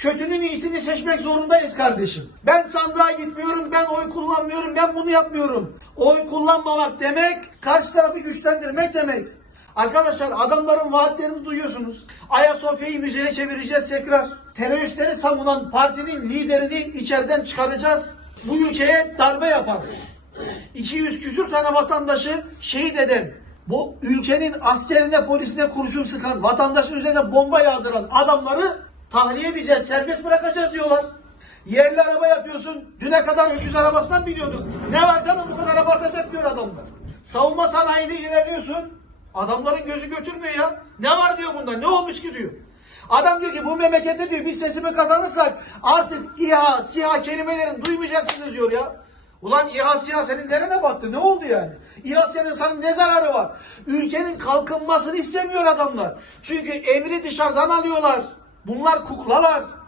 Kötünün iyisini seçmek zorundayız kardeşim. Ben sandığa gitmiyorum, ben oy kullanmıyorum, ben bunu yapmıyorum. Oy kullanmamak demek, karşı tarafı güçlendirmek demek. Arkadaşlar adamların vaatlerini duyuyorsunuz. Ayasofya'yı müzeye çevireceğiz tekrar. Teröristleri savunan partinin liderini içeriden çıkaracağız. Bu ülkeye darbe yapan, 200 küsür tane vatandaşı şehit eden, bu ülkenin askerine, polisine kurşun sıkan, vatandaşın üzerine bomba yağdıran adamları tahliye edeceğiz, serbest bırakacağız diyorlar. Yerli araba yapıyorsun. Düne kadar öküz arabasından biniyorduk. Ne var canım bu kadar abartacak diyor adamlar. Savunma sanayide ilerliyorsun. Adamların gözü götürmüyor ya. Ne var diyor bunda? Ne olmuş ki diyor. Adam diyor ki bu memlekette diyor biz sesimi kazanırsak artık İHA, SİHA kelimelerini duymayacaksınız diyor ya. Ulan İHA, SİHA senin nerene battı? Ne oldu yani? İHA senin sana ne zararı var? Ülkenin kalkınmasını istemiyor adamlar. Çünkü emri dışarıdan alıyorlar. Bunlar kuklalar.